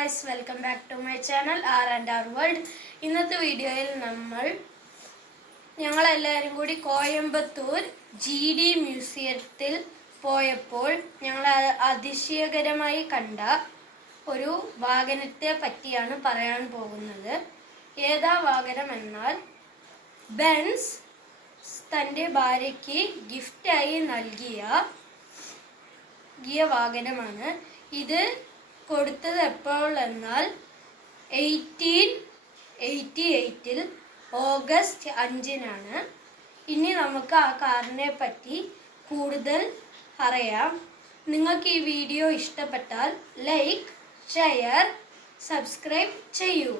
guys, welcome back to my channel R and R World. ഇന്നത്തെ വീഡിയോയിൽ ഞങ്ങളെല്ലാവരും കൂടി കോയമ്പത്തൂർ GD മ്യൂസിയത്തിൽ പോയപ്പോൾ ഞങ്ങൾ അതിശയകരമായി കണ്ട ഒരു വാഹനത്തെ പറ്റിയാണ് പറയാൻ പോകുന്നത്. ഏതാ വാഹനം എന്നാൽ ബെൻസ് തൻ്റെ ഭാര്യയ്ക്ക് ഗിഫ്റ്റായി നൽകിയ വാഹനമാണ്. ഇത് കൊടുത്തത് എപ്പോൾ എന്നാൽ 1888 ഓഗസ്റ്റ് 5-നാണ്. ഇനി നമുക്ക് ആ കാറിനെ പറ്റി കൂടുതൽ അറിയാം. നിങ്ങൾക്ക് ഈ വീഡിയോ ഇഷ്ടപ്പെട്ടാൽ ലൈക്ക്, ഷെയർ, സബ്സ്ക്രൈബ് ചെയ്യൂ.